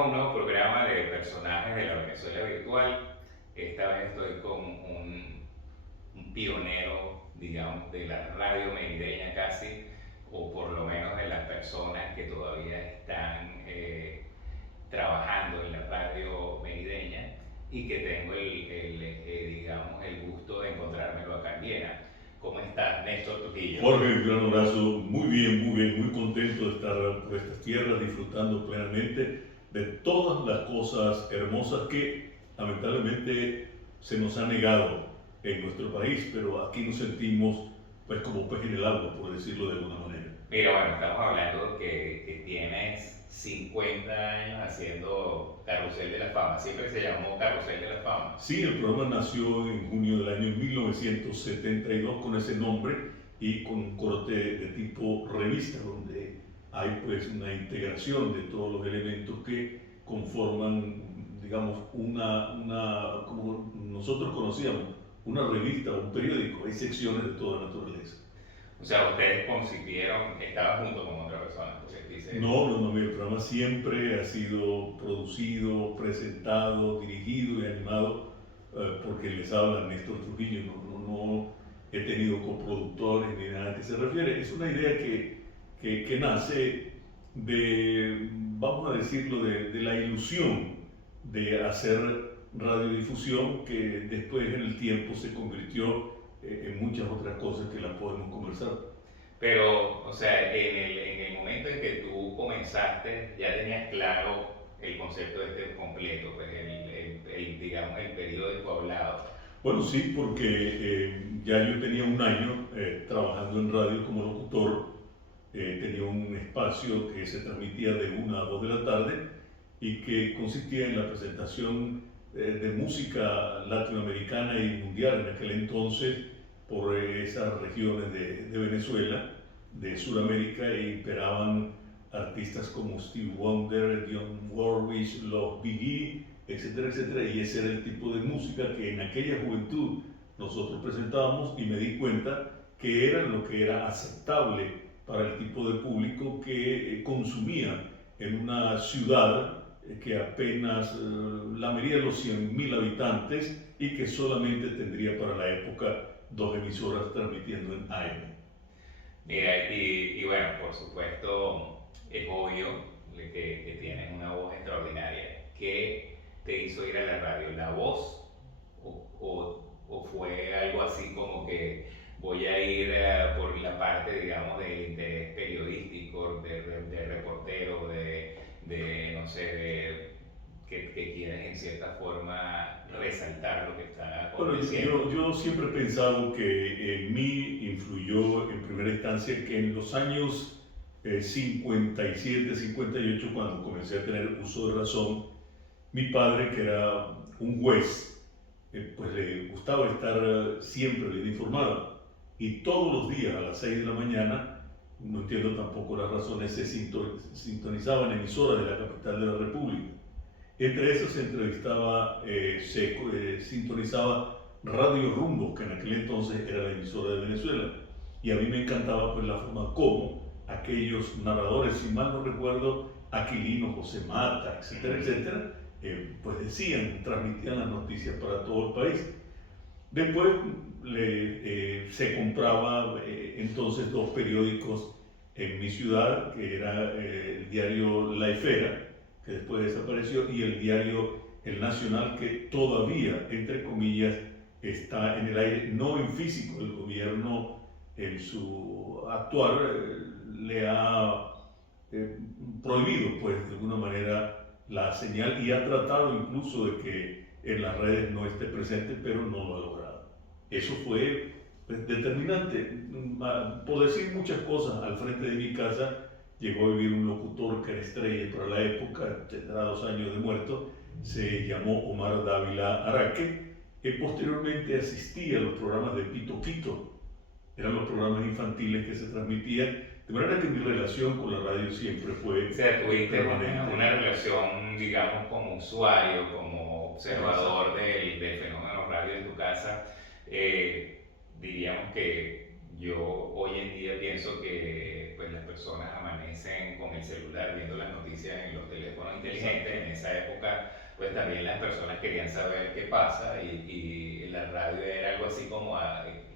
a un nuevo programa de personajes de la Venezuela virtual. Esta vez estoy con un pionero, digamos, de la radio merideña casi, o por lo menos de las personas que todavía están trabajando en la radio merideña y que tengo digamos, el gusto de encontrármelo acá en Viena. ¿Cómo estás, Néstor Trujillo? Jorge, un gran abrazo, muy bien, muy contento de estar por estas tierras, disfrutando plenamente de todas las cosas hermosas que lamentablemente se nos ha negado en nuestro país, pero aquí nos sentimos pues como pez en el agua, por decirlo de alguna manera. Mira, bueno, estamos hablando que tienes 50 años haciendo Carrusel de la Fama. Siempre se llamó Carrusel de la Fama. Sí, el programa nació en junio del año 1972 con ese nombre y con un corte de tipo revista, donde hay pues una integración de todos los elementos que conforman, digamos, como nosotros conocíamos, una revista, un periódico. Hay secciones de toda naturaleza. O sea, ustedes concipieron, estaban junto con otra persona, porque dice... No, el programa siempre ha sido producido, presentado, dirigido y animado porque les habla Néstor Trujillo. No he tenido coproductores ni nada que se refiere. Es una idea que nace de, vamos a decirlo, de la ilusión de hacer radiodifusión que después en el tiempo se convirtió en muchas otras cosas que las podemos conversar. Pero, o sea, en el momento en que tú comenzaste, ya tenías claro el concepto este completo, pues digamos, el periódico hablado. Bueno, sí, porque ya yo tenía un año trabajando en radio como locutor. Tenía un espacio que se transmitía de 1 a 2 de la tarde y que consistía en la presentación de música latinoamericana y mundial en aquel entonces por esas regiones de Venezuela, de Sudamérica, e imperaban artistas como Steve Wonder, Dionne Warwick, los Bee Gees, etcétera, etcétera, y ese era el tipo de música que en aquella juventud nosotros presentábamos, y me di cuenta que era lo que era aceptable para el tipo de público que consumía en una ciudad que apenas lamería los 100.000 habitantes y que solamente tendría para la época 2 emisoras transmitiendo en AM. Mira, y bueno, por supuesto, es obvio que tienes una voz extraordinaria. ¿Qué te hizo ir a la radio? ¿La voz? ¿O fue algo así como que voy a ir por la parte, digamos, del interés periodístico, de reportero, no sé, que quieres en cierta forma resaltar lo que está aconteciendo? Bueno, yo siempre he pensado que en mí influyó en primera instancia que en los años 57, 58, cuando comencé a tener uso de razón, mi padre, que era un juez, pues le gustaba estar siempre bien informado, y todos los días a las 6 de la mañana, no entiendo tampoco las razones, se sintonizaban emisoras de la capital de la República. Entre esas se entrevistaba, se sintonizaba Radio Rumbo, que en aquel entonces era la emisora de Venezuela, y a mí me encantaba pues la forma como aquellos narradores, si mal no recuerdo, Aquilino, José Mata, etcétera, etcétera, pues decían, transmitían las noticias para todo el país. Después se compraba entonces 2 periódicos en mi ciudad, que era el diario La Esfera, que después desapareció, y el diario El Nacional, que todavía, entre comillas, está en el aire, no en físico. El gobierno en su actuar le ha prohibido, pues, de alguna manera la señal, y ha tratado incluso de que en las redes no esté presente, pero no lo ha logrado. Eso fue pues, determinante. Por decir muchas cosas, al frente de mi casa llegó a vivir un locutor que era estrella para la época, tendrá 2 años de muerto, se llamó Omar Dávila Araque, que posteriormente asistía a los programas de Pito Pito, eran los programas infantiles que se transmitían, de manera que mi relación con la radio siempre fue... O sea, tuviste una relación, digamos, como usuario, como observador del fenómeno radio en tu casa. Diríamos que yo hoy en día pienso que pues, las personas amanecen con el celular viendo las noticias en los teléfonos inteligentes, en esa época pues también las personas querían saber qué pasa y la radio era algo así como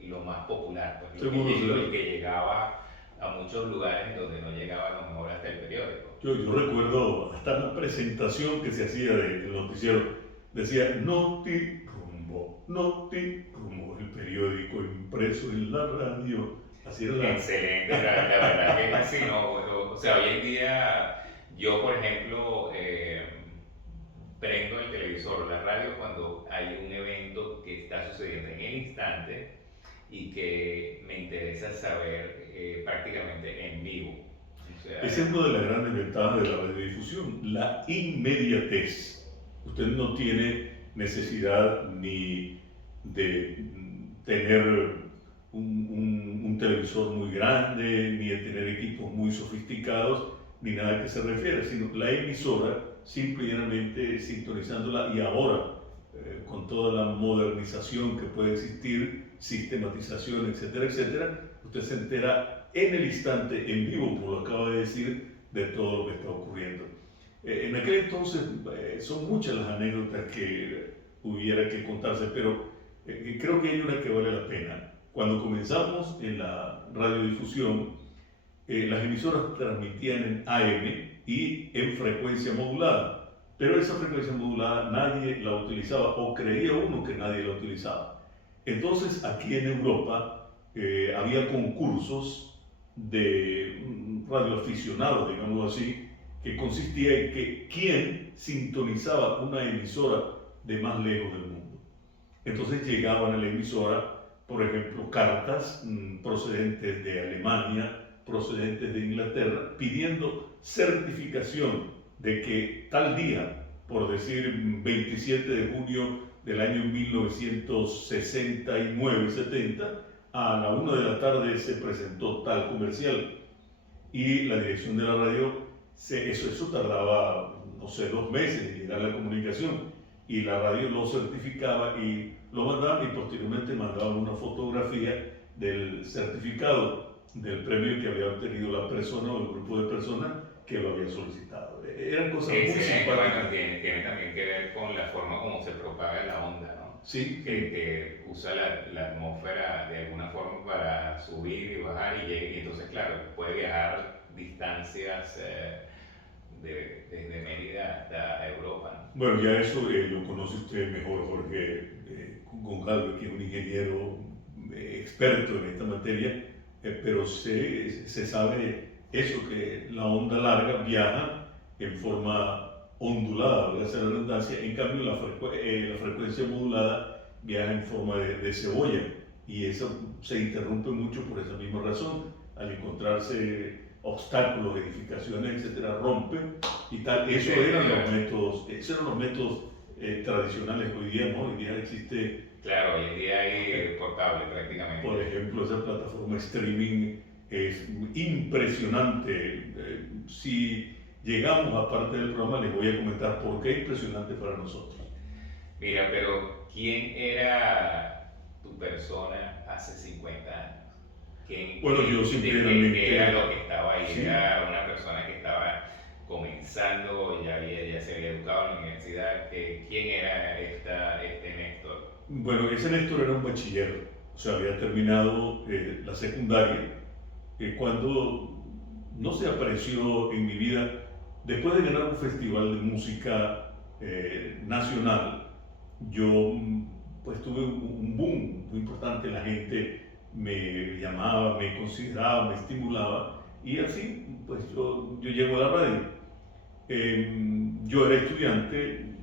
lo más popular, pues lo que llegaba a muchos lugares donde no llegaba a lo mejor hasta el periódico. Yo recuerdo hasta una presentación que se hacía del noticiero, decía Noti Rumbo, el periódico impreso en la radio. Así era Excelente, la verdad que es así, ¿no? O sea, hoy en día yo, por ejemplo, prendo el televisor o la radio cuando hay un evento que está sucediendo en el instante y que me interesa saber prácticamente en vivo. O sea, esa es una de las grandes ventajas de la radiodifusión, la inmediatez. Usted no tiene necesidad ni de tener un televisor muy grande, ni de tener equipos muy sofisticados, ni nada que se refiera, sino la emisora, simple y llanamente sintonizándola, y ahora con toda la modernización que puede existir, sistematización, etcétera, etcétera, usted se entera en el instante, en vivo, como lo acaba de decir, de todo lo que está ocurriendo. En aquel entonces son muchas las anécdotas que hubiera que contarse, pero creo que hay una que vale la pena. Cuando comenzamos en la radiodifusión, las emisoras transmitían en AM y en frecuencia modulada, pero esa frecuencia modulada nadie la utilizaba, o creía uno que nadie la utilizaba. Entonces aquí en Europa había concursos de radioaficionados, digámoslo así, que consistía en que quién sintonizaba una emisora de más lejos del mundo. Entonces llegaban a la emisora, por ejemplo, cartas procedentes de Alemania, procedentes de Inglaterra, pidiendo certificación de que tal día, por decir 27 de junio del año 1969-70, a la 1 de la tarde se presentó tal comercial, y la dirección de la radio, eso tardaba, no sé, 2 meses en llegar a la comunicación, y la radio lo certificaba y lo mandaban, y posteriormente mandaban una fotografía del certificado del premio que había obtenido la persona o el grupo de personas que lo había solicitado. Eran cosas muy simpáticas. Bueno, tiene también que ver con la forma como se propaga la onda, ¿no? Sí. Que usa la atmósfera de alguna forma para subir y bajar y entonces, claro, puede viajar distancias desde Mérida hasta Europa, ¿no? Bueno, ya eso lo conoce usted mejor, Jorge Goncalves, que es un ingeniero experto en esta materia, pero se sabe eso, que la onda larga viaja en forma ondulada, voy a hacer la redundancia, en cambio la frecuencia modulada viaja en forma de cebolla, y eso se interrumpe mucho por esa misma razón. Al encontrarse obstáculos, edificaciones, etcétera, rompe y tal. Esos eran los métodos tradicionales. Hoy día no, hoy día existe. Claro, hoy en día hay portable prácticamente. Por ejemplo, esa plataforma streaming es impresionante. Si llegamos a parte del programa, les voy a comentar por qué es impresionante para nosotros. Mira, pero ¿quién era tu persona hace 50 años? Bueno, yo simplemente... era lo que estaba ahí? Sí. Era una persona que estaba comenzando, ya se había educado en la universidad. ¿Quién era este Néstor? Bueno, ese Néstor era un bachiller, o sea, había terminado la secundaria, cuando no se apareció en mi vida, después de ganar un festival de música nacional. Yo pues tuve un boom muy importante, la gente me llamaba, me consideraba, me estimulaba, y así pues yo llego a la radio. Yo era estudiante,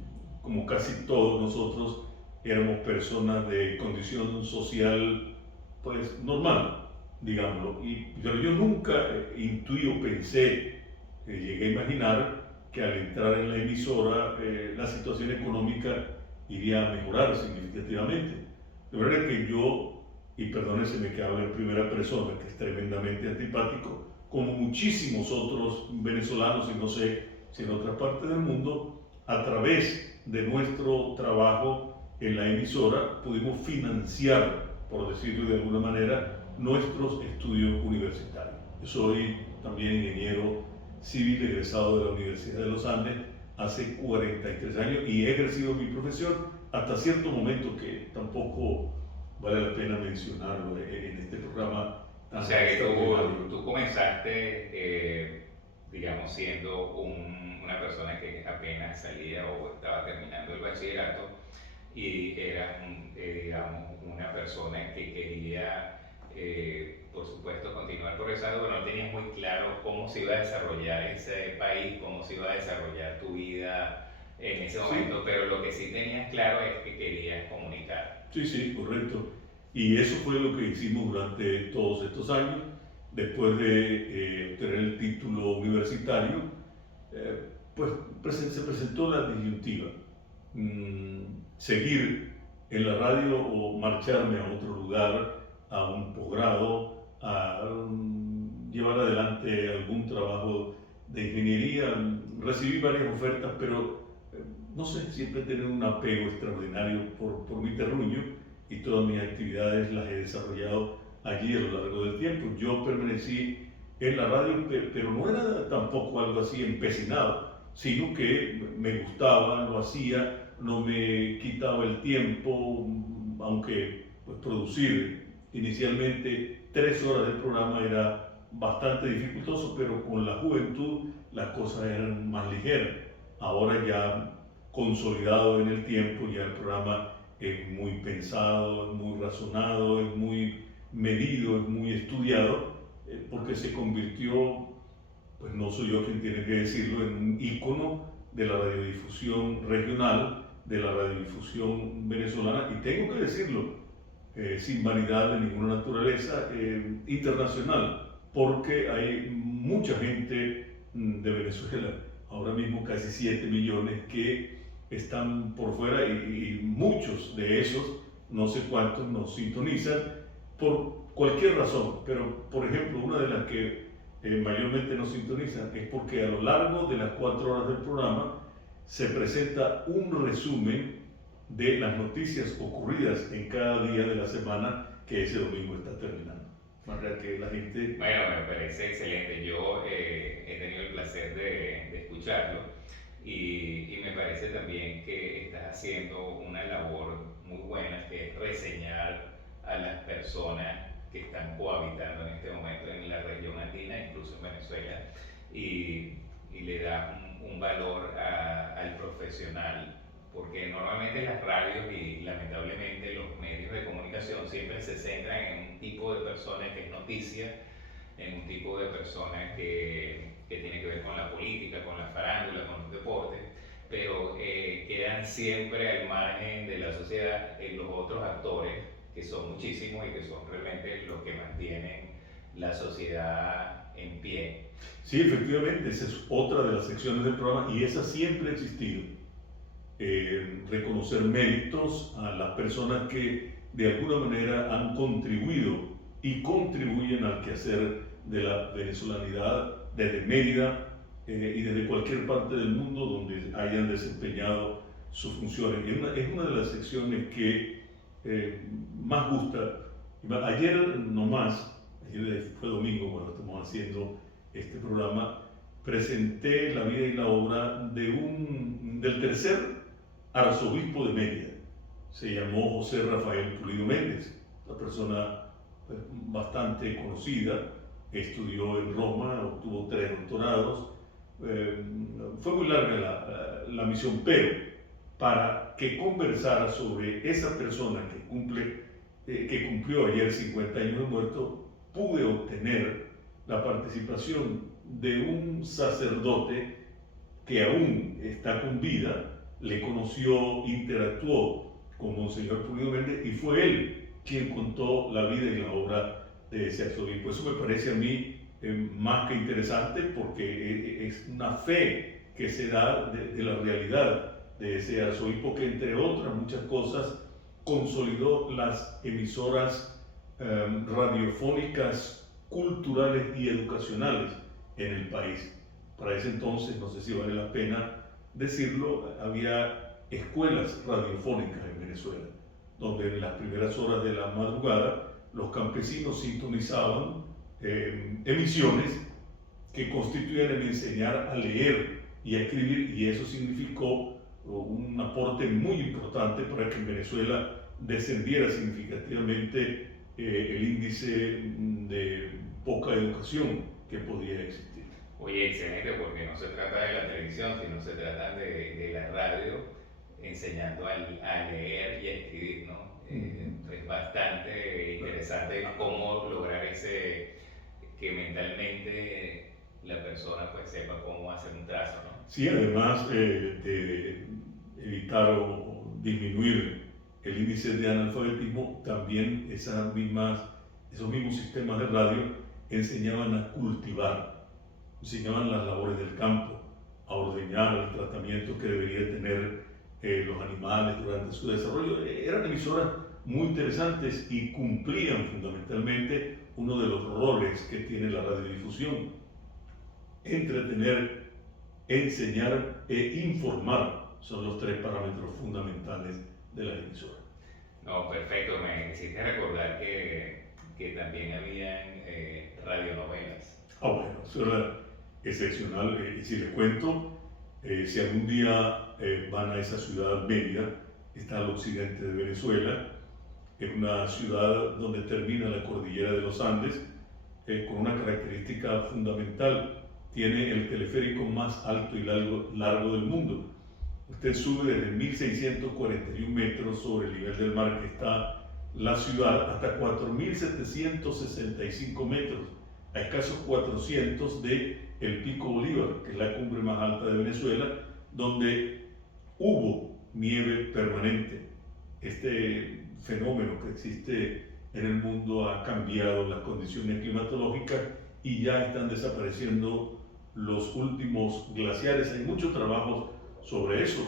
como casi todos nosotros, éramos personas de condición social pues normal, digámoslo, pero yo nunca intuí o pensé, llegué a imaginar que al entrar en la emisora la situación económica iría a mejorar significativamente. De verdad que yo, y perdónense que hable en primera persona, que es tremendamente antipático, como muchísimos otros venezolanos, y no sé si en otras partes del mundo, a través de nuestro trabajo en la emisora pudimos financiar, por decirlo de alguna manera, nuestros estudios universitarios. Yo soy también ingeniero civil egresado de la Universidad de los Andes, hace 43 años y he ejercido mi profesión hasta cierto momento que tampoco vale la pena mencionarlo en este programa. O sea que tú comenzaste, digamos, siendo una persona que apenas salía o estaba terminando el bachillerato y eras, digamos, una persona que quería, por supuesto, continuar progresando, pero no tenías muy claro cómo se iba a desarrollar ese país, cómo se iba a desarrollar tu vida en ese momento, sí. Pero lo que sí tenías claro es que querías comunicar. Sí, sí, correcto. Y eso fue lo que hicimos durante todos estos años. Después de obtener el título universitario, pues se presentó la disyuntiva. Seguir en la radio o marcharme a otro lugar, a un posgrado, a llevar adelante algún trabajo de ingeniería. Recibí varias ofertas, pero no sé, siempre he tenido un apego extraordinario por mi terruño y todas mis actividades las he desarrollado allí a lo largo del tiempo. Yo permanecí en la radio, pero no era tampoco algo así empecinado, sino que me gustaba, lo hacía, no me quitaba el tiempo, aunque pues, producir inicialmente 3 horas del programa era bastante dificultoso, pero con la juventud las cosas eran más ligeras. Ahora ya consolidado en el tiempo, ya el programa es muy pensado, es muy razonado, es muy medido, es muy estudiado, porque se convirtió, pues no soy yo quien tiene que decirlo, en un ícono de la radiodifusión regional, de la radiodifusión venezolana, y tengo que decirlo, sin vanidad de ninguna naturaleza, internacional, porque hay mucha gente de Venezuela, ahora mismo casi 7 millones, que están por fuera y muchos de esos, no sé cuántos, nos sintonizan por cualquier razón, pero por ejemplo una de las que mayormente nos sintonizan es porque a lo largo de las 4 horas del programa se presenta un resumen de las noticias ocurridas en cada día de la semana que ese domingo está terminando. Para que la gente... Bueno, me parece excelente. Yo he tenido el placer de escucharlo y me parece también que estás haciendo una labor muy buena, que es reseñar a las personas que están cohabitando en este momento en la región andina, incluso en Venezuela, y le das un valor al profesional, porque normalmente las radios y lamentablemente los medios de comunicación siempre se centran en un tipo de personas que es noticia, en un tipo de personas que tiene que ver con la política, con la farándula, con los deportes, pero quedan siempre al margen de la sociedad los otros actores, que son muchísimos y que son realmente los que mantienen la sociedad en pie. Sí, efectivamente, esa es otra de las secciones del programa y esa siempre ha existido. Reconocer méritos a las personas que de alguna manera han contribuido y contribuyen al quehacer de la venezolanidad desde Mérida y desde cualquier parte del mundo donde hayan desempeñado sus funciones. Es una de las secciones que más gusta. Ayer nomás, ayer fue domingo cuando estamos haciendo este programa, presenté la vida y la obra del tercer arzobispo de Mérida. Se llamó José Rafael Pulido Méndez, una persona bastante conocida, estudió en Roma, obtuvo 3 doctorados, fue muy larga la misión, pero para que conversara sobre esa persona que cumplió ayer 50 años de muerto, pude obtener la participación de un sacerdote que aún está con vida, le conoció, interactuó con Monseñor Pulido Méndez y fue él quien contó la vida y la obra de ese arzobispo. Eso me parece a mí más que interesante porque es una fe que se da de la realidad de ese arzobispo que, entre otras muchas cosas, consolidó las emisoras radiofónicas, culturales y educacionales en el país. Para ese entonces, no sé si vale la pena decirlo, había escuelas radiofónicas en Venezuela, donde en las primeras horas de la madrugada los campesinos sintonizaban emisiones que constituían el enseñar a leer y a escribir, y eso significó un aporte muy importante para que en Venezuela descendiera significativamente el índice de poca educación que podía existir. Oye, excelente, porque no se trata de la televisión, sino se trata de la radio enseñando a leer y a escribir, ¿no? Es bastante interesante cómo lograr que mentalmente la persona pues sepa cómo hacer un trazo, ¿no? Sí, además de evitar o disminuir el índice de analfabetismo, también esos mismos sistemas de radio enseñaban a cultivar, enseñaban las labores del campo, a ordeñar el tratamiento que deberían tener los animales durante su desarrollo. Eran emisoras muy interesantes y cumplían fundamentalmente uno de los roles que tiene la radiodifusión: entretener, enseñar e informar. Son los tres parámetros fundamentales de la emisora. No, perfecto, me hiciste recordar que también habían radionovelas. Bueno, eso era excepcional. Y si les cuento, si algún día van a esa ciudad, Mérida, está al occidente de Venezuela, es una ciudad donde termina la cordillera de los Andes, con una característica fundamental: tiene el teleférico más alto y largo del mundo. Usted sube desde 1641 metros sobre el nivel del mar que está la ciudad hasta 4765 metros, a escasos 400 de el Pico Bolívar, que es la cumbre más alta de Venezuela, donde hubo nieve permanente. Este fenómeno que existe en el mundo ha cambiado las condiciones climatológicas y ya están desapareciendo los últimos glaciares. Hay muchos trabajos sobre eso.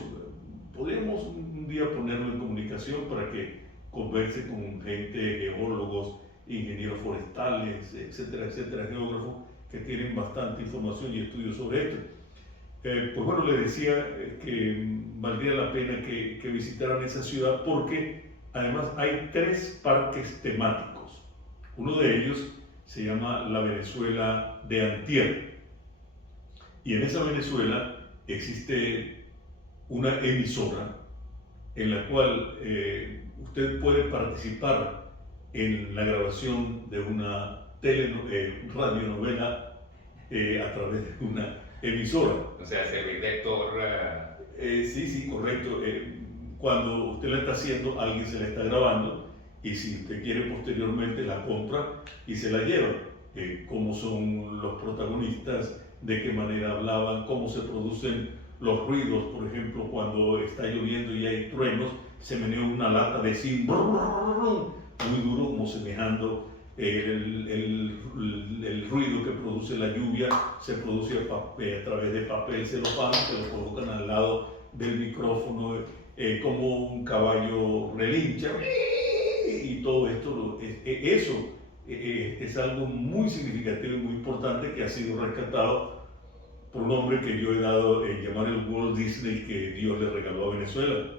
Podríamos un día ponerlo en comunicación para que converse con gente, geólogos, ingenieros forestales, etcétera, etcétera, geógrafos que tienen bastante información y estudios sobre esto. Pues bueno, le decía que valdría la pena que visitaran esa ciudad, porque además hay 3 parques temáticos. Uno de ellos se llama la Venezuela de antier, y en esa Venezuela existe una emisora en la cual usted puede participar en la grabación de una radionovela a través de una emisora. O sea, servir de actor. Sí, correcto. Cuando usted la está haciendo, alguien se la está grabando, y si usted quiere posteriormente la compra y se la lleva. Cómo son los protagonistas, de qué manera hablaban, cómo se producen los ruidos. Por ejemplo, cuando está lloviendo y hay truenos, se menea una lata de zinc muy duro, como semejando el ruido que produce la lluvia. Se produce a través de papel celofán, que lo colocan al lado del micrófono, como un caballo relincha, y todo esto. Eso es algo muy significativo y muy importante, que ha sido rescatado por un hombre que yo he dado en llamar el Walt Disney que Dios le regaló a Venezuela,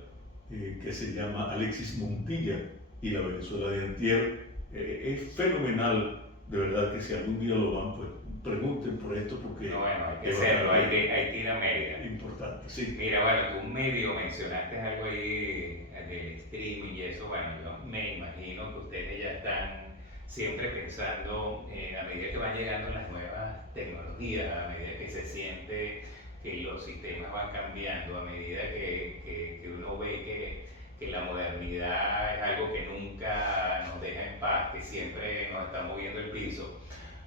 que se llama Alexis Montilla, y la Venezuela de antier. Es fenomenal, de verdad, que si algún día lo van, pues pregunten por esto, porque no, bueno, hay que hacerlo, hay que ir a Mérida. Importante, sí. Mira, bueno, tú medio mencionaste algo ahí del streaming y eso. Bueno, yo me imagino que ustedes ya están siempre pensando, a medida que van llegando las nuevas tecnologías, a medida que se siente que los sistemas van cambiando, a medida que uno ve que la modernidad es algo que nunca nos deja en paz, que siempre nos está moviendo el piso.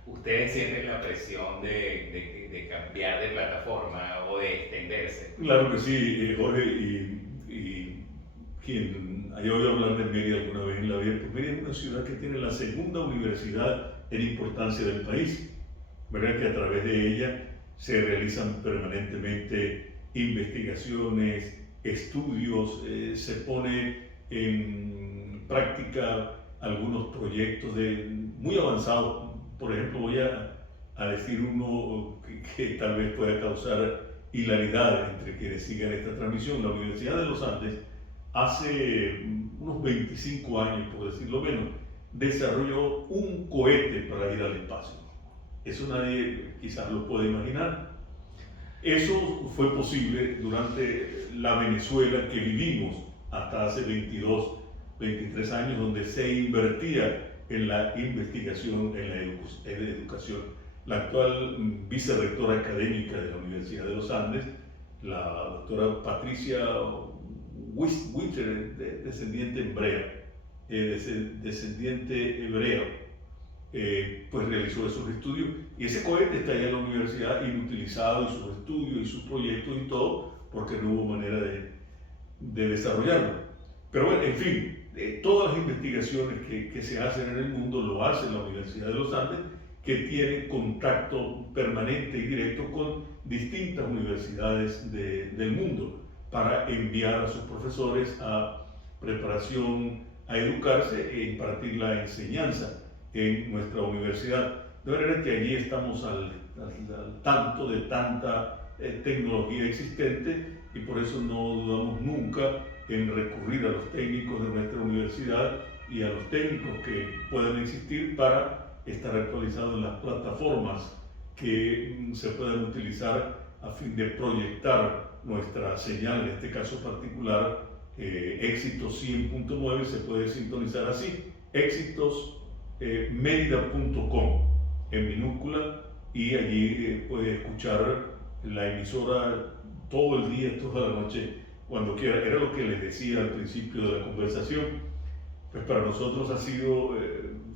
¿Ustedes sienten la presión de cambiar de plataforma o de extenderse? Claro que sí, Jorge, y quien haya oído hablar de Mérida alguna vez en la vida, pues Mérida es una ciudad que tiene la segunda universidad en importancia del país, ¿verdad? Que a través de ella se realizan permanentemente investigaciones, estudios, se pone en práctica algunos proyectos muy avanzados. Por ejemplo, voy a decir uno que tal vez pueda causar hilaridad entre quienes sigan esta transmisión. La Universidad de los Andes, hace unos 25 años, por decirlo menos, desarrolló un cohete para ir al espacio. Eso nadie quizás lo puede imaginar. Eso fue posible durante la Venezuela que vivimos hasta hace 22, 23 años, donde se invertía en la investigación, en la educación. La actual vicerrectora académica de la Universidad de los Andes, la doctora Patricia Witter, descendiente hebrea, pues realizó esos estudios y ese cohete está allá en la universidad inutilizado y sus estudios y sus proyectos y todo porque no hubo manera de desarrollarlo. Pero bueno, en fin, todas las investigaciones que se hacen en el mundo lo hace la Universidad de los Andes, que tiene contacto permanente y directo con distintas universidades del mundo para enviar a sus profesores a preparación, a educarse e impartir la enseñanza en nuestra universidad. De manera que allí estamos al tanto de tanta tecnología existente y por eso no dudamos nunca en recurrir a los técnicos de nuestra universidad y a los técnicos que puedan existir para estar actualizados en las plataformas que se puedan utilizar a fin de proyectar nuestra señal, en este caso particular, Éxitos 100.9 se puede sintonizar así, éxitosmerida.com en minúscula, y allí puede escuchar la emisora todo el día, toda la noche, cuando quiera. Era lo que les decía al principio de la conversación. Pues para nosotros ha sido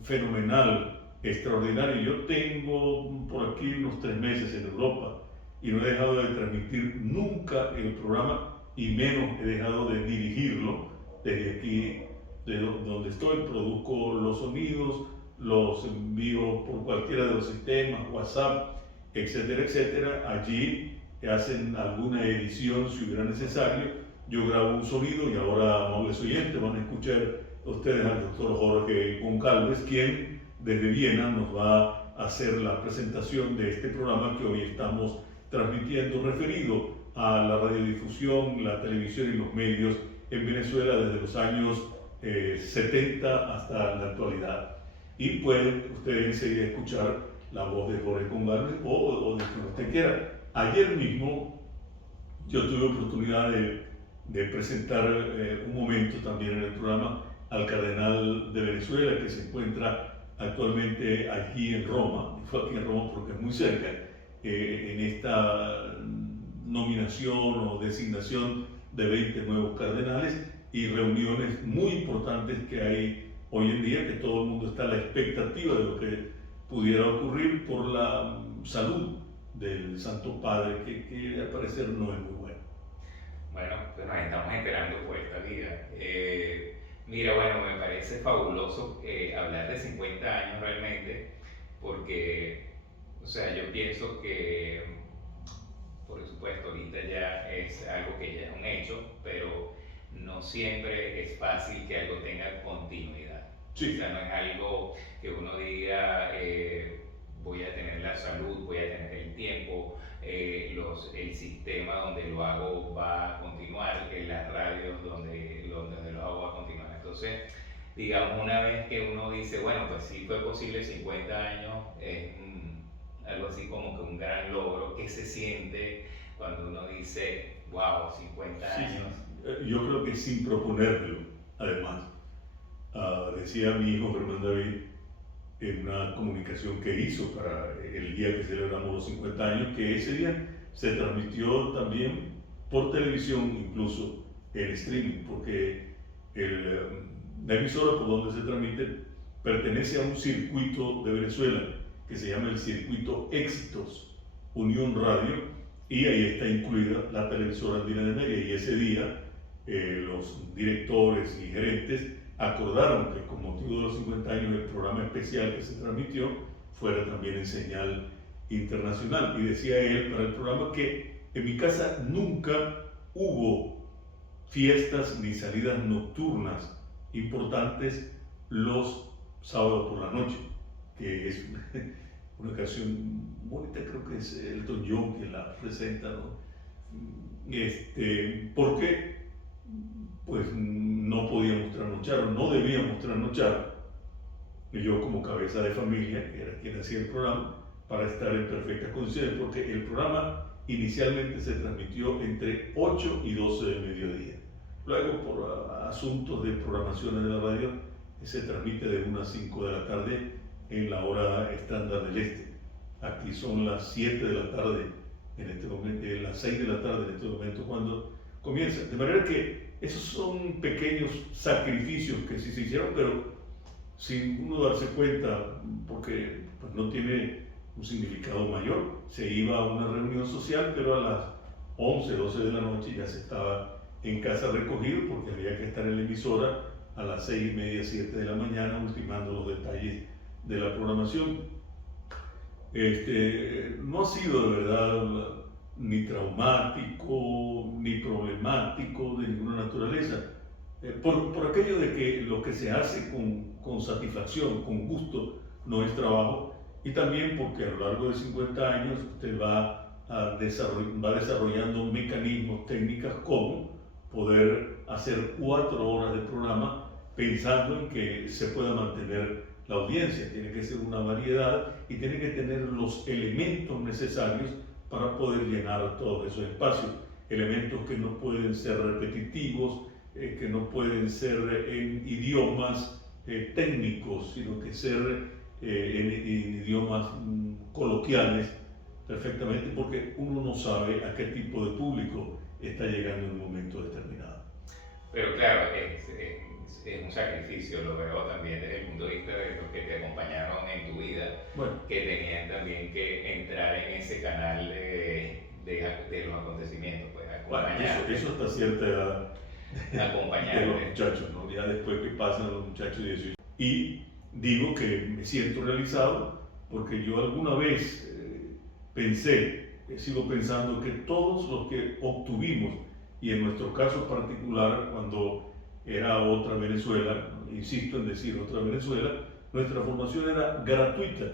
fenomenal, extraordinario. Yo tengo por aquí unos 3 meses en Europa y no he dejado de transmitir nunca el programa y menos he dejado de dirigirlo. Desde aquí, de donde estoy, produzco los sonidos, los envío por cualquiera de los sistemas, WhatsApp, etcétera, etcétera. Allí hacen alguna edición si hubiera necesario. Yo grabo un sonido y ahora, amables oyentes, van a escuchar ustedes al doctor Jorge Goncalves, quien desde Viena nos va a hacer la presentación de este programa que hoy estamos transmitiendo, referido a la radiodifusión, la televisión y los medios en Venezuela desde los años 70 hasta la actualidad. Y pueden ustedes enseguida escuchar la voz de Jorge Goncalves o de quien usted quiera. Ayer mismo yo tuve oportunidad de presentar un momento también en el programa al cardenal de Venezuela, que se encuentra actualmente aquí en Roma. Fue aquí en Roma porque es muy cerca, en esta nominación o designación de 20 nuevos cardenales y reuniones muy importantes que hay hoy en día, que todo el mundo está a la expectativa de lo que pudiera ocurrir por la salud del Santo Padre, que al parecer no es muy bueno. Bueno, pues nos estamos enterando por esta vida. Mira, bueno, me parece fabuloso hablar de 50 años realmente, porque, o sea, yo pienso que, por supuesto, ahorita ya es algo que ya es un hecho, pero no siempre es fácil que algo tenga continuidad. Sí. O sea, no es algo que uno diga, voy a tener la salud, voy a tener el tiempo, el sistema donde lo hago va a continuar, en las radios donde lo hago va a continuar. Entonces, digamos, una vez que uno dice, bueno, pues sí fue posible 50 años, es algo así como que un gran logro. ¿Qué se siente cuando uno dice, wow, 50 años? Yo creo que sin proponerlo, además. Decía mi hijo Germán David en una comunicación que hizo para el día que celebramos los 50 años, que ese día se transmitió también por televisión, incluso en streaming, porque la emisora por donde se transmite pertenece a un circuito de Venezuela que se llama el Circuito Éxitos Unión Radio, y ahí está incluida la televisora andina de Mérida, y ese día los directores y gerentes acordaron que con motivo de los 50 años del programa especial que se transmitió fuera también en señal internacional. Y decía él para el programa que en mi casa nunca hubo fiestas ni salidas nocturnas importantes los sábados por la noche, que es una canción bonita, creo que es Elton John que la presenta, ¿no? Porque pues no podíamos trasnochar, no debíamos trasnochar, y yo como cabeza de familia, que era quien hacía el programa, para estar en perfectas condiciones, porque el programa inicialmente se transmitió entre 8 y 12 del mediodía. Luego, por asuntos de programaciones de la radio, se transmite de 1 a 5 de la tarde en la hora estándar del este. Aquí son las 7 de la tarde, en este momento, las 6 de la tarde en este momento cuando comienza. De manera que esos son pequeños sacrificios que sí se hicieron, pero sin uno darse cuenta, porque pues, no tiene un significado mayor. Se iba a una reunión social, pero a las 11, 12 de la noche ya se estaba en casa recogido porque había que estar en la emisora a las 6:30, 7 de la mañana, ultimando los detalles de la programación. No ha sido de verdad ni traumático ni problemático de ninguna naturaleza, por aquello de que lo que se hace con satisfacción, con gusto, no es trabajo, y también porque a lo largo de 50 años usted va desarrollando mecanismos, técnicas como poder hacer 4 horas de programa pensando en que se pueda mantener la audiencia. Tiene que ser una variedad y tiene que tener los elementos necesarios para poder llenar todos esos espacios. Elementos que no pueden ser repetitivos, que no pueden ser en idiomas técnicos, sino que ser en idiomas coloquiales perfectamente, porque uno no sabe a qué tipo de público está llegando en un momento determinado. Pero claro, es un sacrificio, lo veo también desde el punto de vista de los que te acompañaron en tu vida, bueno, que tenían también que entrar en ese canal de los acontecimientos, pues acompañar. Eso hasta cierta edad Acompañar de los muchachos, ¿no? Ya después que pasan los muchachos de 18. Y digo que me siento realizado porque yo alguna vez sigo pensando que todos los que obtuvimos, y en nuestro caso particular, cuando era otra Venezuela, insisto en decir otra Venezuela, nuestra formación era gratuita.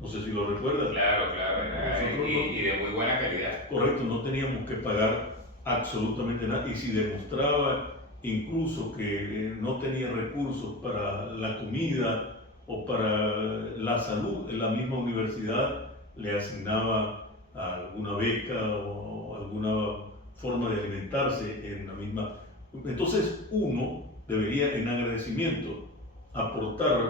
No sé si lo recuerdas. Claro, y de muy buena calidad. Correcto, no teníamos que pagar absolutamente nada, y si demostraba incluso que no tenía recursos para la comida o para la salud, en la misma universidad le asignaba alguna beca o alguna forma de alimentarse en la misma. Entonces uno debería en agradecimiento aportar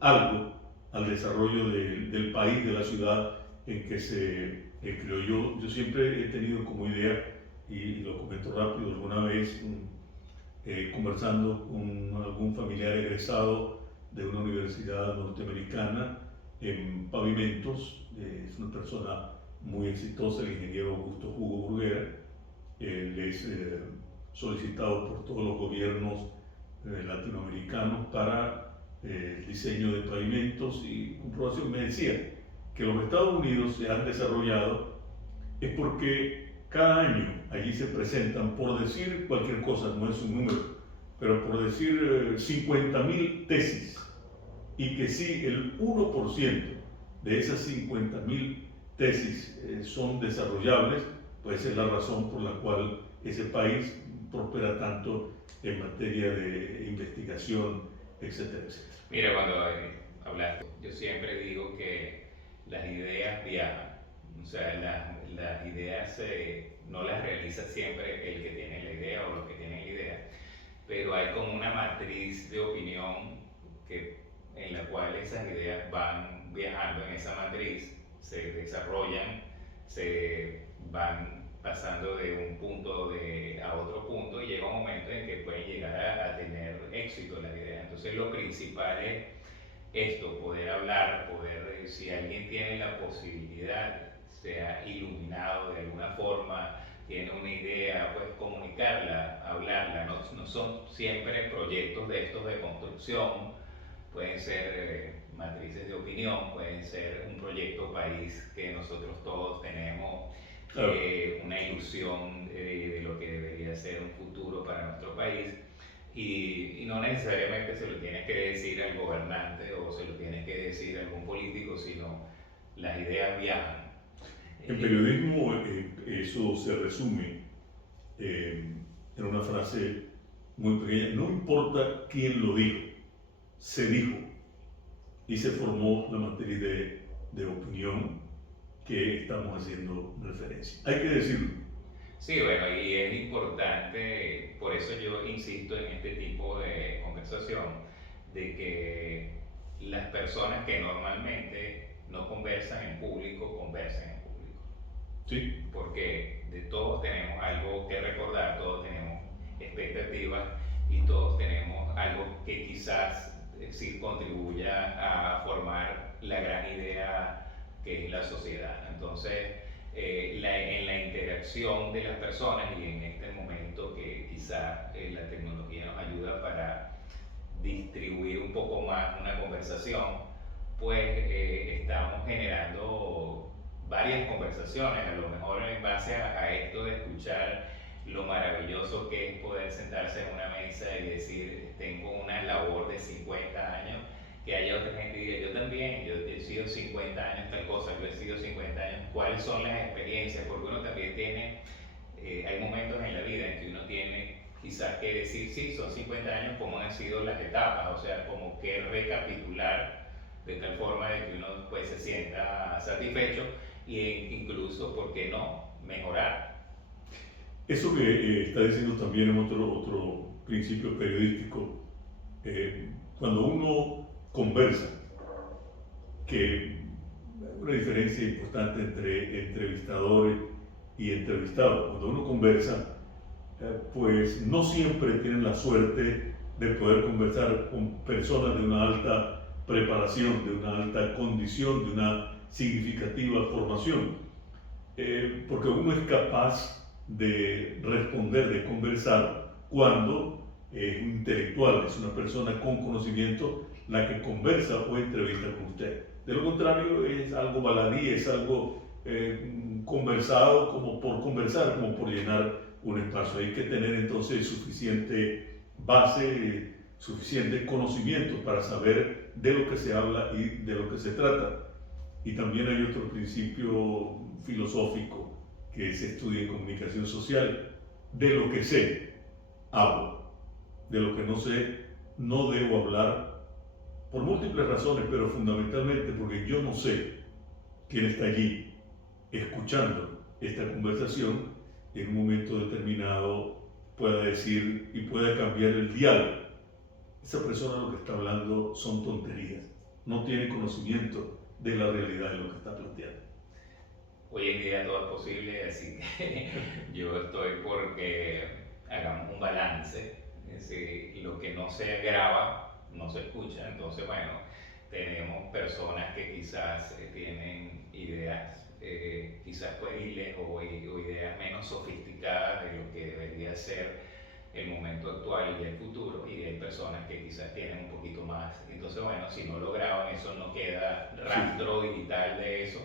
algo al desarrollo del país, de la ciudad en que se creó. Yo siempre he tenido como idea, y lo comento rápido, alguna vez conversando con algún familiar egresado de una universidad norteamericana en pavimentos, es una persona muy exitosa, el ingeniero Augusto Hugo Burguera. Él es solicitado por todos los gobiernos latinoamericanos para el diseño de pavimentos, y comprobación me decía que los Estados Unidos se han desarrollado es porque cada año allí se presentan, por decir cualquier cosa, no es un número, pero por decir 50.000 tesis, y que si el 1% de esas 50.000 tesis son desarrollables, pues es la razón por la cual ese país prospera tanto en materia de investigación, etcétera, etcétera. Mira, cuando hablaste, yo siempre digo que las ideas viajan. O sea, las ideas no las realiza siempre el que tiene la idea o los que tienen la idea, pero hay como una matriz de opinión en la cual esas ideas van viajando en esa matriz, se desarrollan, se van pasando de un punto a otro punto, y llega un momento en que pueden llegar a tener éxito las ideas. Entonces lo principal es esto, poder hablar, si alguien tiene la posibilidad, sea iluminado de alguna forma, tiene una idea, pues comunicarla, hablarla. No son siempre proyectos de estos de construcción, pueden ser matrices de opinión, pueden ser un proyecto país que nosotros todos tenemos, Claro. Una ilusión de lo que debería ser un futuro para nuestro país. Y no necesariamente se lo tienes que decir al gobernante o se lo tienes que decir a algún político, sino las ideas viajan. En periodismo eso se resume en una frase muy pequeña: no importa quién lo dijo, se dijo. Y se formó la materia de opinión, que estamos haciendo referencia. Hay que decirlo. Sí, bueno, y es importante, por eso yo insisto en este tipo de conversación, de que las personas que normalmente no conversan en público, conversen en público. Sí. Porque de todos tenemos algo que recordar, todos tenemos expectativas y todos tenemos algo que quizás sí contribuya a formar la gran idea que es la sociedad. Entonces, en la interacción de las personas y en este momento que quizás la tecnología nos ayuda para distribuir un poco más una conversación, pues estamos generando varias conversaciones, a lo mejor en base a esto de escuchar lo maravilloso que es poder sentarse en una mesa y decir, tengo una labor de 50 años, que haya otra gente que diga, yo también, yo he sido 50 años tal cosa, yo he sido 50 años, cuáles son las experiencias, porque uno también tiene, hay momentos en la vida en que uno tiene quizás que decir, sí, son 50 años, cómo han sido las etapas, o sea, como que recapitular de tal forma de que uno pues se sienta satisfecho e incluso, ¿por qué no?, mejorar. Eso que está diciendo también en otro principio periodístico, cuando uno conversa, que hay una diferencia importante entre entrevistadores y entrevistados. Cuando uno conversa, pues no siempre tienen la suerte de poder conversar con personas de una alta preparación, de una alta condición, de una significativa formación, porque uno es capaz de responder, de conversar cuando es un intelectual, es una persona con conocimiento la que conversa o entrevista con usted. De lo contrario es algo baladí, es algo conversado como por conversar, como por llenar un espacio. Hay que tener entonces suficiente base, suficiente conocimiento para saber de lo que se habla y de lo que se trata. Y también hay otro principio filosófico que se estudia en comunicación social: de lo que sé, hablo; de lo que no sé, no debo hablar, por múltiples razones, pero fundamentalmente porque yo no sé quién está allí escuchando esta conversación y en un momento determinado pueda decir y pueda cambiar el diálogo. Esa persona lo que está hablando son tonterías, no tiene conocimiento de la realidad de lo que está planteando. Hoy en día todo es posible, así que yo estoy porque hagamos un balance. Es decir, lo que no se graba no se escucha. Entonces, bueno, tenemos personas que quizás tienen ideas quizás pueriles o ideas menos sofisticadas de lo que debería ser el momento actual y el futuro, y hay personas que quizás tienen un poquito más. Entonces, bueno, si no lo graban, eso no queda rastro digital de eso.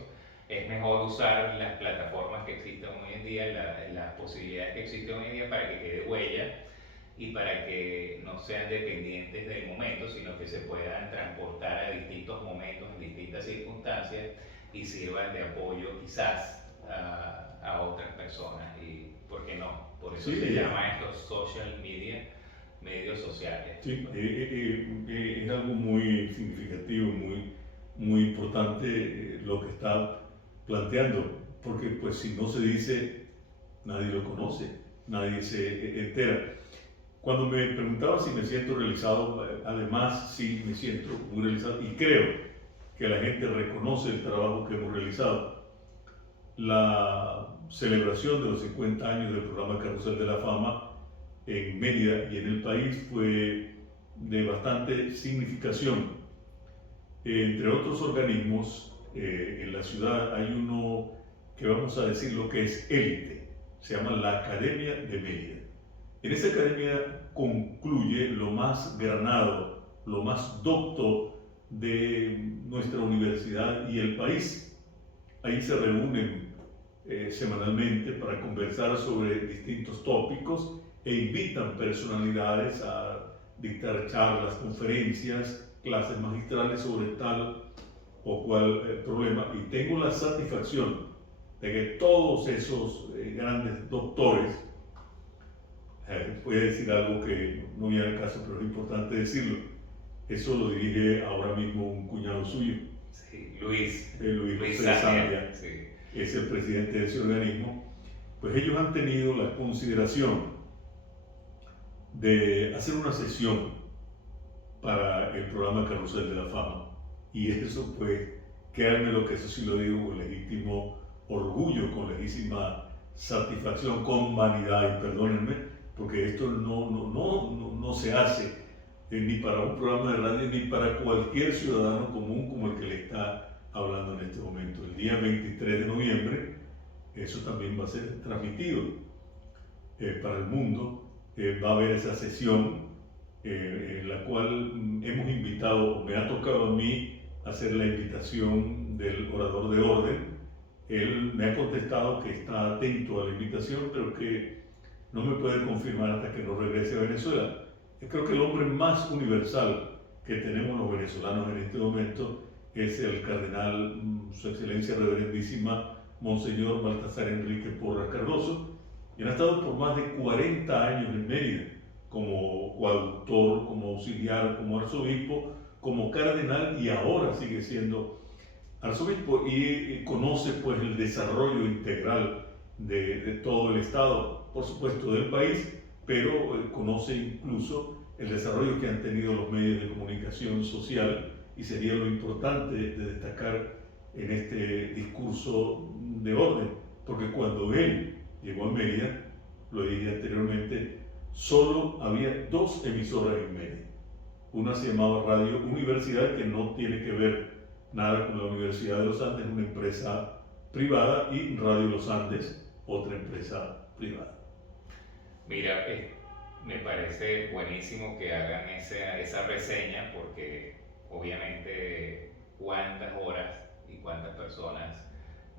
Es mejor usar las plataformas que existen hoy en día, las posibilidades que existen hoy en día, para que quede huella y para que no sean dependientes del momento, sino que se puedan transportar a distintos momentos, en distintas circunstancias, y sirvan de apoyo quizás a otras personas. Y ¿por qué no? Por eso se llama esto social media, medios sociales. Sí, es algo muy significativo, muy importante lo que está planteando, porque pues si no se dice, nadie lo conoce, nadie se entera. Cuando me preguntaba si me siento realizado, además sí me siento muy realizado y creo que la gente reconoce el trabajo que hemos realizado. La celebración de los 50 años del programa Carrusel de la Fama en Mérida y en el país fue de bastante significación. Entre otros organismos, en la ciudad hay uno que vamos a decir lo que es élite, se llama la Academia de Mérida. En esta academia concluye lo más granado, lo más docto de nuestra universidad y el país. Ahí se reúnen semanalmente para conversar sobre distintos tópicos e invitan personalidades a dictar charlas, conferencias, clases magistrales sobre tal o cual problema. Y tengo la satisfacción de que todos esos grandes doctores, voy a decir algo que no viene al caso, pero es importante decirlo, eso lo dirige ahora mismo un cuñado suyo, Sí, Luis Luis José Sandia, Sandia, sí. es el presidente de ese organismo, pues ellos han tenido la consideración de hacer una sesión para el programa Carrusel de la Fama. Y eso, pues, créanme lo que eso sí lo digo con legítimo orgullo, con legítima satisfacción, con vanidad, y perdónenme, porque esto no se hace ni para un programa de radio ni para cualquier ciudadano común como el que le está hablando en este momento. El día 23 de noviembre, eso también va a ser transmitido para el mundo. Va a haber esa sesión en la cual hemos invitado, me ha tocado a mí hacer la invitación del orador de orden. Él me ha contestado que está atento a la invitación, pero que no me puede confirmar hasta que no regrese a Venezuela. Creo que el hombre más universal que tenemos los venezolanos en este momento es el cardenal, su excelencia reverendísima, Monseñor Baltasar Enrique Porras Cardoso, quien ha estado por más de 40 años en Mérida, como coadjutor, como auxiliar, como arzobispo, como cardenal, y ahora sigue siendo arzobispo, y conoce pues el desarrollo integral de todo el Estado, por supuesto del país, pero conoce incluso el desarrollo que han tenido los medios de comunicación social, y sería lo importante de destacar en este discurso de orden, porque cuando él llegó a Mérida, lo dije anteriormente, solo había 2 emisoras en Mérida. Una se llamaba Radio Universidad, que no tiene que ver nada con la Universidad de los Andes, una empresa privada, y Radio Los Andes, otra empresa privada. Mira, me parece buenísimo que hagan esa reseña, porque obviamente cuántas horas y cuántas personas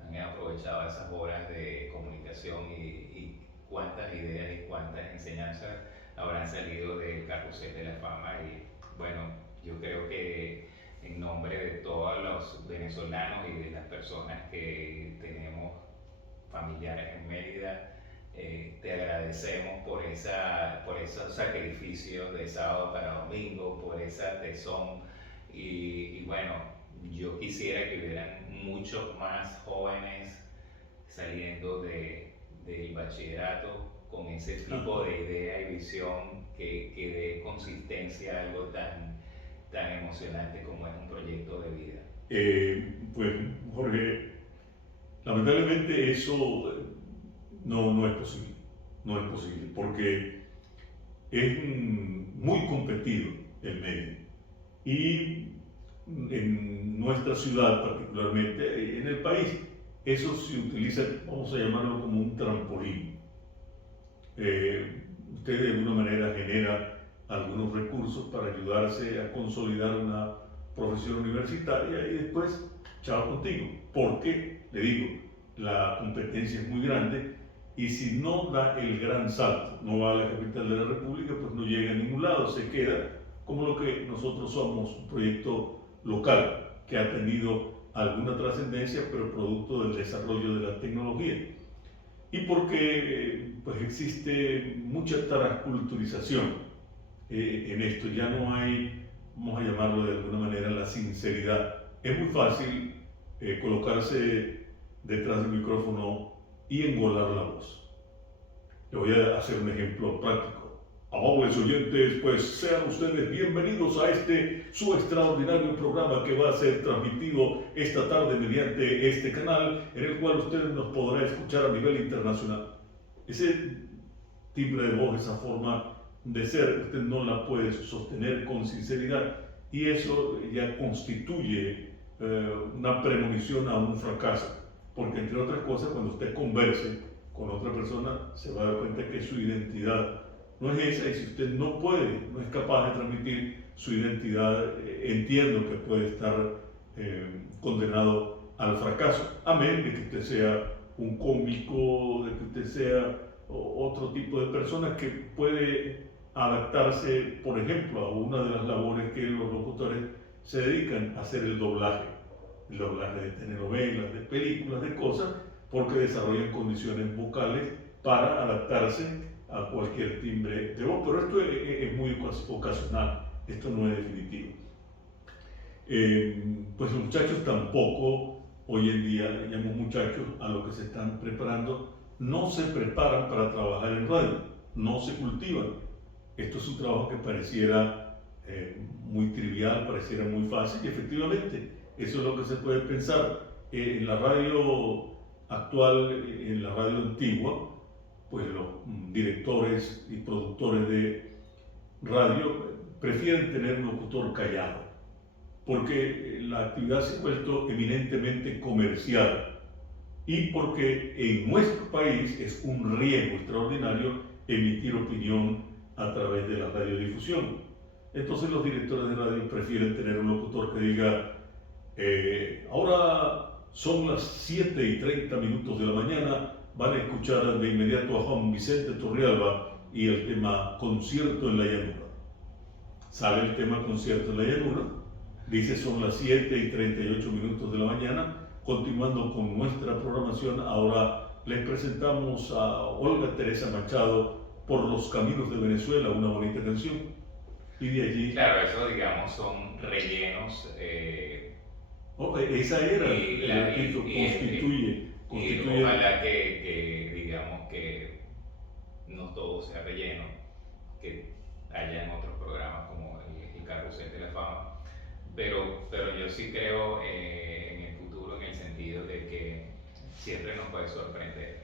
han aprovechado esas horas de comunicación, y cuántas ideas y cuántas enseñanzas habrán salido del Carrusel de la Fama. Y bueno, yo creo que en nombre de todos los venezolanos y de las personas que tenemos familiares en Mérida, te agradecemos por esos sacrificios de sábado para domingo, por esa tesón, y bueno, yo quisiera que hubieran muchos más jóvenes saliendo del bachillerato con ese tipo de idea y visión que dé consistencia a algo tan emocionante como es un proyecto de vida. Pues Jorge, lamentablemente eso no es posible, porque es muy competido el medio, y en nuestra ciudad particularmente, en el país, eso se utiliza, vamos a llamarlo como un trampolín. Usted de alguna manera genera algunos recursos para ayudarse a consolidar una profesión universitaria, y después, chao contigo, porque, le digo, la competencia es muy grande, y si no da el gran salto, no va a la capital de la República, pues no llega a ningún lado, se queda como lo que nosotros somos, un proyecto local que ha tenido alguna trascendencia, pero producto del desarrollo de la tecnología. Y porque pues existe mucha transculturización en esto, ya no hay, vamos a llamarlo de alguna manera, la sinceridad. Es muy fácil colocarse detrás del micrófono y engolar la voz. Le voy a hacer un ejemplo práctico. Amables oyentes, pues sean ustedes bienvenidos a su extraordinario programa que va a ser transmitido esta tarde mediante este canal, en el cual ustedes nos podrán escuchar a nivel internacional. Ese timbre de voz, esa forma de ser, usted no la puede sostener con sinceridad, y eso ya constituye una premonición a un fracaso, porque entre otras cosas, cuando usted converse con otra persona, se va a dar cuenta que su identidad no es esa, y si usted no es capaz de transmitir su identidad, entiendo que puede estar condenado al fracaso, amén de que usted sea un cómico, de que usted sea otro tipo de persona que puede adaptarse, por ejemplo, a una de las labores que los locutores se dedican a hacer: el doblaje de telenovelas, de películas, de cosas, porque desarrollan condiciones vocales para adaptarse a cualquier timbre de voz. Pero esto es muy ocasional, esto no es definitivo. Pues los muchachos tampoco, hoy en día, llamamos muchachos a los que se están preparando, no se preparan para trabajar en radio, no se cultivan. Esto es un trabajo que pareciera muy trivial, pareciera muy fácil, y efectivamente, eso es lo que se puede pensar. En la radio actual, en la radio antigua, pues los directores y productores de radio prefieren tener un locutor callado, porque la actividad se ha vuelto eminentemente comercial y porque en nuestro país es un riesgo extraordinario emitir opinión a través de la radiodifusión. Entonces los directores de radio prefieren tener un locutor que diga, ahora son las 7:30 de la mañana, van a escuchar de inmediato a Juan Vicente Torrealba y el tema Concierto en la Llanura. Sale el tema Concierto en la Llanura, dice son las 7:38 de la mañana, continuando con nuestra programación. Ahora les presentamos a Olga Teresa Machado, Por los Caminos de Venezuela, una bonita canción. Y de allí... Claro, eso digamos son rellenos. Esa era Y el título, constituye. Y ojalá que digamos que no todo sea relleno, que haya en otros programas como el Carrusel de la Fama, pero yo sí creo en el futuro, en el sentido de que siempre nos puede sorprender.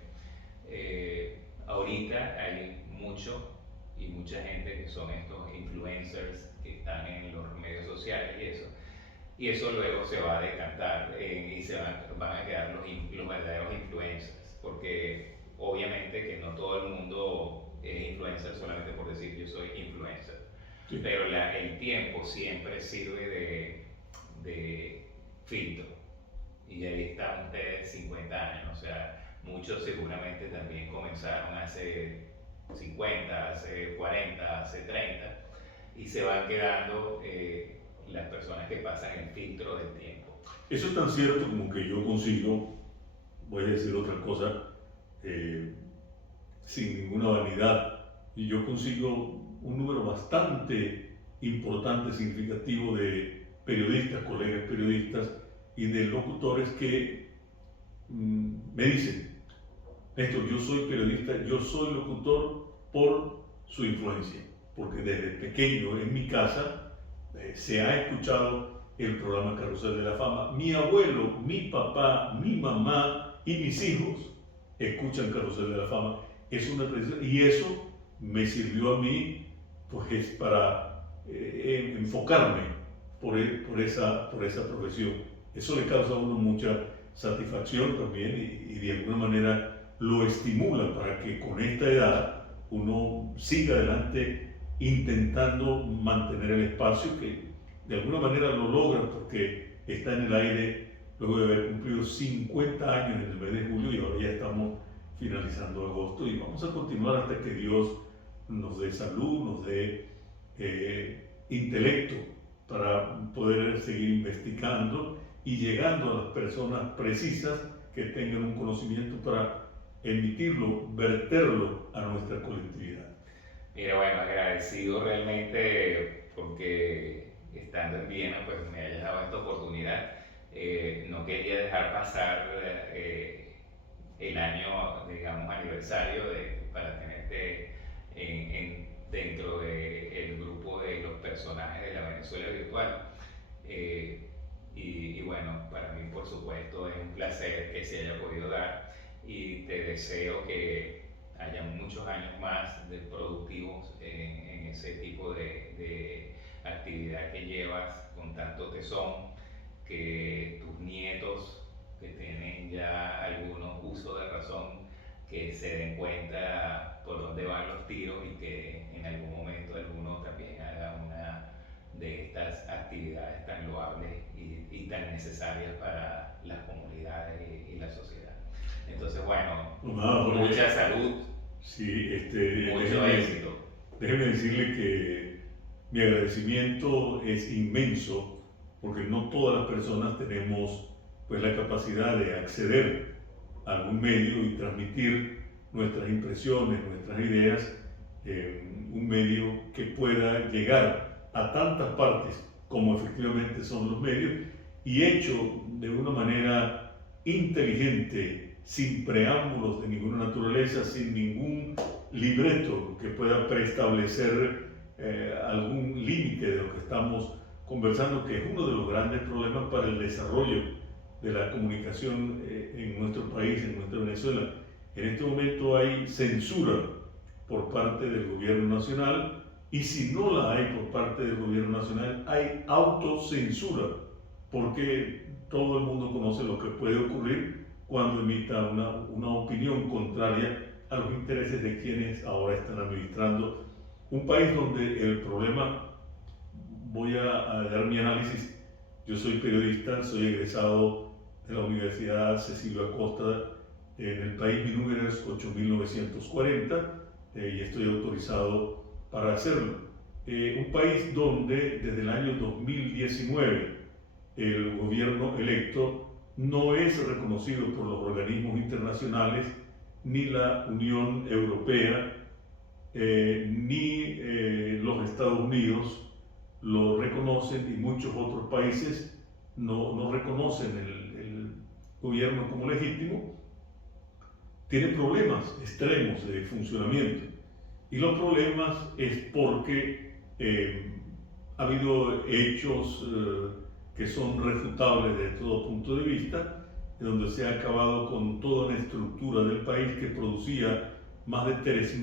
Ahorita hay mucho y mucha gente que son estos influencers que están en los medios sociales y eso luego se va a decantar y van a quedar los verdaderos influencers, porque obviamente que no todo el mundo es influencer solamente por decir yo soy influencer, sí. Pero el tiempo siempre sirve de filtro, y ahí están ustedes 50 años, o sea, muchos seguramente también comenzaron hace 50, hace 40, hace 30, y se van quedando las personas que pasan el filtro del tiempo. Eso es tan cierto como que yo consigo, voy a decir otra cosa, sin ninguna vanidad, y yo consigo un número bastante importante, significativo de periodistas, colegas periodistas y de locutores que me dicen, Néstor, yo soy periodista, yo soy locutor por su influencia, porque desde pequeño en mi casa se ha escuchado el programa Carrusel de la Fama. Mi abuelo, mi papá, mi mamá y mis hijos escuchan Carrusel de la Fama. Es una tradición y eso me sirvió a mí pues para enfocarme por esa profesión. Eso le causa a uno mucha satisfacción también y de alguna manera lo estimula para que con esta edad uno siga adelante intentando mantener el espacio que de alguna manera lo logra porque está en el aire luego de haber cumplido 50 años en el mes de julio y ahora ya estamos finalizando agosto y vamos a continuar hasta que Dios nos dé salud, nos dé intelecto para poder seguir investigando y llegando a las personas precisas que tengan un conocimiento para emitirlo, verterlo a nuestra colectividad. Mira, bueno, agradecido realmente porque estando en Viena, pues me hayas dado esta oportunidad. No quería dejar pasar el año, digamos, aniversario para tenerte dentro del grupo de los personajes de la Venezuela virtual. Y bueno, para mí, por supuesto, es un placer que se haya podido dar y te deseo que haya muchos años más de productivos en ese tipo de actividad que llevas con tanto tesón, que tus nietos que tienen ya algunos uso de razón, que se den cuenta por dónde van los tiros y que en algún momento alguno también haga una de estas actividades tan loables y tan necesarias para las comunidades y la sociedad. Entonces, bueno, mucha salud, sí, mucho éxito. Déjeme decirle que mi agradecimiento es inmenso porque no todas las personas tenemos pues, la capacidad de acceder a algún medio y transmitir nuestras impresiones, nuestras ideas en un medio que pueda llegar a tantas partes como efectivamente son los medios, y hecho de una manera inteligente, sin preámbulos de ninguna naturaleza, sin ningún libreto que pueda preestablecer algún límite de lo que estamos conversando, que es uno de los grandes problemas para el desarrollo de la comunicación en nuestro país, en nuestra Venezuela. En este momento hay censura por parte del gobierno nacional, y si no la hay por parte del gobierno nacional, hay autocensura, porque todo el mundo conoce lo que puede ocurrir cuando emita una opinión contraria a los intereses de quienes ahora están administrando un país donde el problema, voy a dar mi análisis. Yo soy periodista, soy egresado de la Universidad Cecilio Acosta en el país. Mi número es 8940 y estoy autorizado para hacerlo. Un país donde desde el año 2019 el gobierno electo no es reconocido por los organismos internacionales, ni la Unión Europea, ni los Estados Unidos lo reconocen, y muchos otros países no reconocen el gobierno como legítimo. Tiene problemas extremos de funcionamiento, y los problemas es porque ha habido hechos que son refutables de todo punto de vista, donde se ha acabado con toda una estructura del país que producía más de 3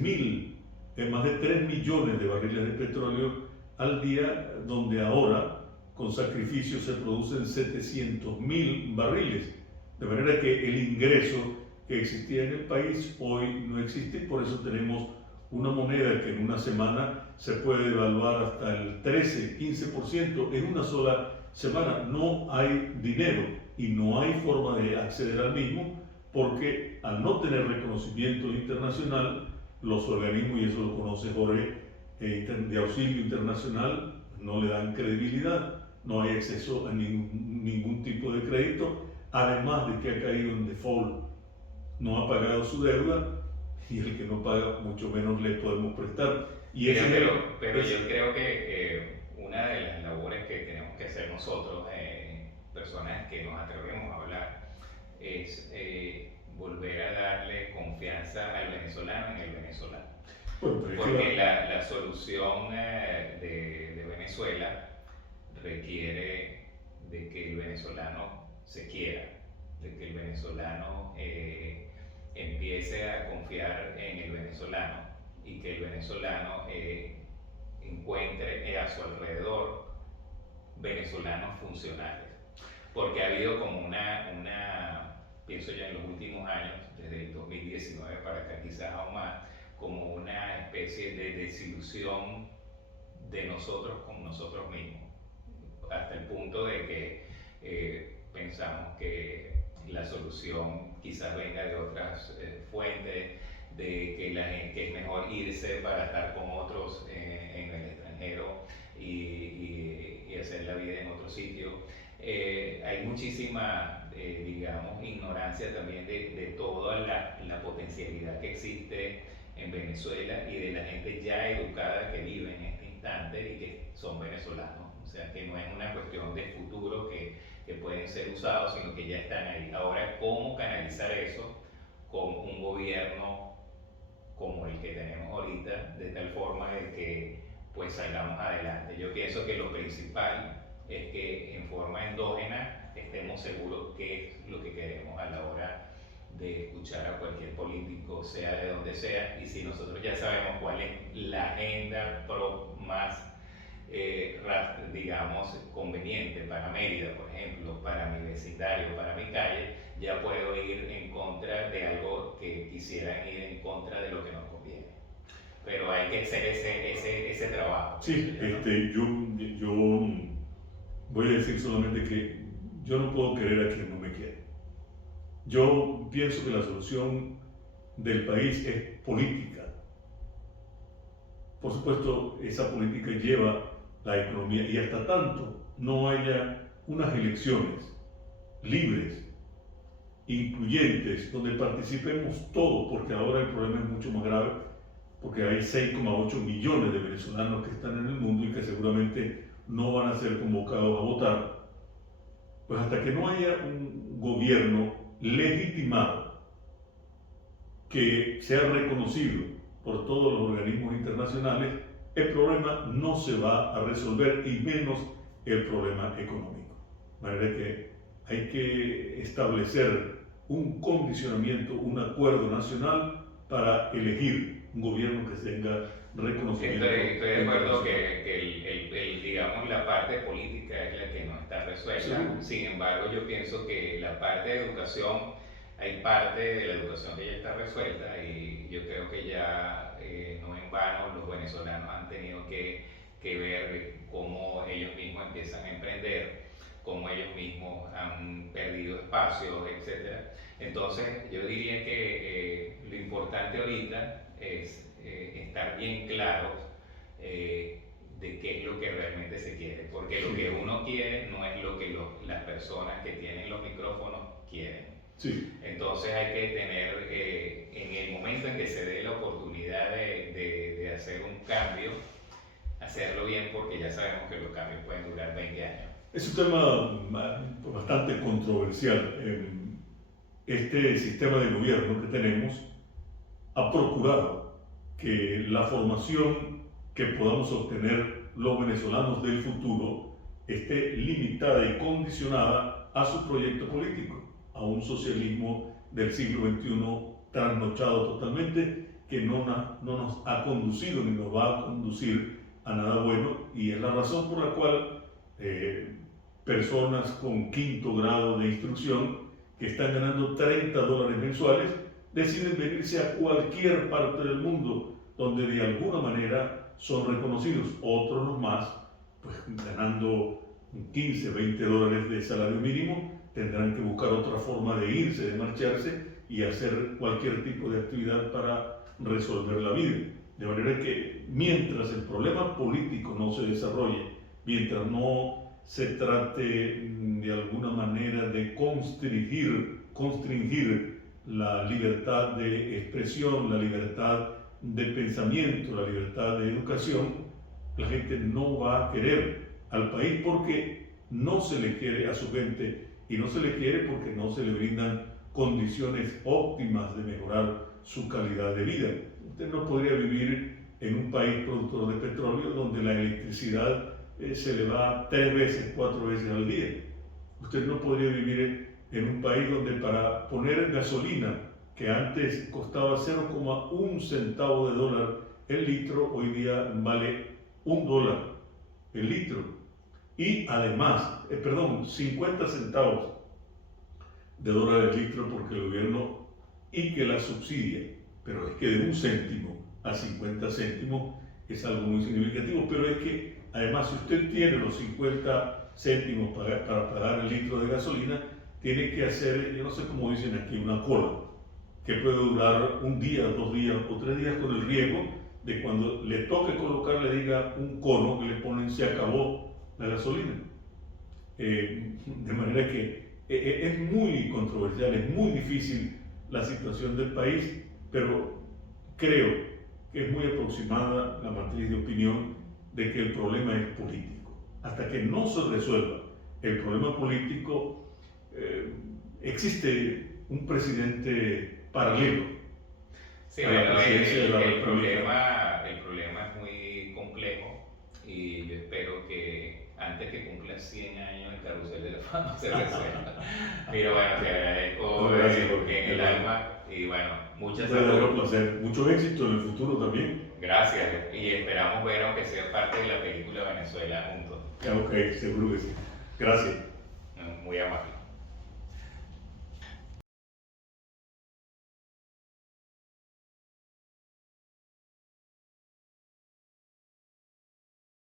millones de barriles de petróleo al día, donde ahora con sacrificios se producen 700.000 barriles, de manera que el ingreso que existía en el país hoy no existe. Por eso tenemos una moneda que en una semana se puede devaluar hasta el 13-15% en una sola semana. No hay dinero y no hay forma de acceder al mismo, porque al no tener reconocimiento internacional, los organismos, y eso lo conoce Jorge, de auxilio internacional, no le dan credibilidad, no hay acceso a ningún tipo de crédito, además de que ha caído en default, no ha pagado su deuda, y el que no paga mucho menos le podemos prestar. Y pero yo creo que una de las labores que tenemos que hacer nosotros, personas que nos atrevemos a hablar, es volver a darle confianza al venezolano en el venezolano. Porque la solución de Venezuela requiere de que el venezolano se quiera, de que el venezolano empiece a confiar en el venezolano, y que el venezolano encuentre a su alrededor venezolanos funcionales. Porque ha habido como pienso yo en los últimos años, desde el 2019 para acá quizás aún más, como una especie de desilusión de nosotros con nosotros mismos, hasta el punto de que pensamos que la solución quizás venga de otras fuentes, de que es mejor irse para estar con otros en el extranjero y hacer la vida en otro sitio. Hay muchísima, digamos, ignorancia también de toda la potencialidad que existe en Venezuela, y de la gente ya educada que vive en este instante y que son venezolanos. O sea, que no es una cuestión de futuro que pueden ser usados, sino que ya están ahí. Ahora, ¿cómo canalizar eso con un gobierno como el que tenemos ahorita, de tal forma de que pues salgamos adelante? Yo pienso que lo principal es que en forma endógena estemos seguros qué es lo que queremos a la hora de escuchar a cualquier político, sea de donde sea, y si nosotros ya sabemos cuál es la agenda más digamos, conveniente para Mérida, por ejemplo, para mi vecindario, para mi calle, ya puedo ir en contra de algo que quisieran ir en contra de lo que nos conviene. Pero hay que hacer ese trabajo. Sí, yo voy a decir solamente que yo no puedo querer a quien no me quiere. Yo pienso que la solución del país es política. Por supuesto, esa política lleva la economía, y hasta tanto no haya unas elecciones libres, incluyentes, donde participemos todos, porque ahora el problema es mucho más grave, porque hay 6,8 millones de venezolanos que están en el mundo, y que seguramente no van a ser convocados a votar, pues hasta que no haya un gobierno legitimado que sea reconocido por todos los organismos internacionales, el problema no se va a resolver, y menos el problema económico. De manera que hay que establecer un condicionamiento, un acuerdo nacional para elegir un gobierno que tenga reconocimiento. Estoy de acuerdo que digamos, la parte política es la que no está resuelta. Sí. Sin embargo, yo pienso que la parte de educación, hay parte de la educación que ya está resuelta, y yo creo que ya no en vano los venezolanos han tenido que ver cómo ellos mismos empiezan a emprender, cómo ellos mismos han perdido espacios, etc. Entonces, yo diría que lo importante ahorita es estar bien claros de qué es lo que realmente se quiere, porque lo que uno quiere no es lo que las personas que tienen los micrófonos quieren. Sí. Entonces hay que tener, en el momento en que se dé la oportunidad de hacer un cambio, hacerlo bien, porque ya sabemos que los cambios pueden durar 20 años. Es un tema bastante controversial. Este sistema de gobierno que tenemos ha procurado que la formación que podamos obtener los venezolanos del futuro esté limitada y condicionada a su proyecto político, a un socialismo del siglo XXI trasnochado totalmente, que no nos ha conducido ni nos va a conducir a nada bueno, y es la razón por la cual personas con 5º grado de instrucción que están ganando $30 mensuales deciden venirse a cualquier parte del mundo donde de alguna manera son reconocidos. Otros más, pues ganando $15-20 de salario mínimo, tendrán que buscar otra forma de irse, de marcharse y hacer cualquier tipo de actividad para resolver la vida. De manera que mientras el problema político no se desarrolle, mientras no se trate de alguna manera de constringir la libertad de expresión, la libertad de pensamiento, la libertad de educación, la gente no va a querer al país, porque no se le quiere a su gente, y no se le quiere porque no se le brindan condiciones óptimas de mejorar su calidad de vida. Usted no podría vivir en un país productor de petróleo donde la electricidad se le va 3 veces, 4 veces al día. Usted no podría vivir en un país donde para poner gasolina, que antes costaba 0,1 centavo de dólar el litro, hoy día vale $1 el litro. Y además, 50 centavos de dólar el litro, porque el gobierno y que la subsidia. Pero es que de 1 céntimo a 50 céntimos es algo muy significativo. Pero es que además, si usted tiene los 50 céntimos para pagar el litro de gasolina, tiene que hacer, yo no sé cómo dicen aquí, una cola, que puede durar 1 día, 2 días o 3 días, con el riesgo de cuando le toque colocar, le diga un cono que le ponen, se acabó la gasolina. De manera que es muy controversial, es muy difícil la situación del país, pero creo que es muy aproximada la matriz de opinión de que el problema es político. Hasta que no se resuelva el problema político, existe un presidente paralelo. Sí, bueno, el problema es muy complejo, y yo espero que antes que cumpla 100 años el carrusel de la fama se resuelva. Pero bueno, te agradezco en el alma, y bueno, muchas gracias. Un placer. Mucho éxito en el futuro también. Gracias, y esperamos ver, aunque sea parte de la película Venezuela juntos. Ok, seguro que sí. Gracias. Muy amable.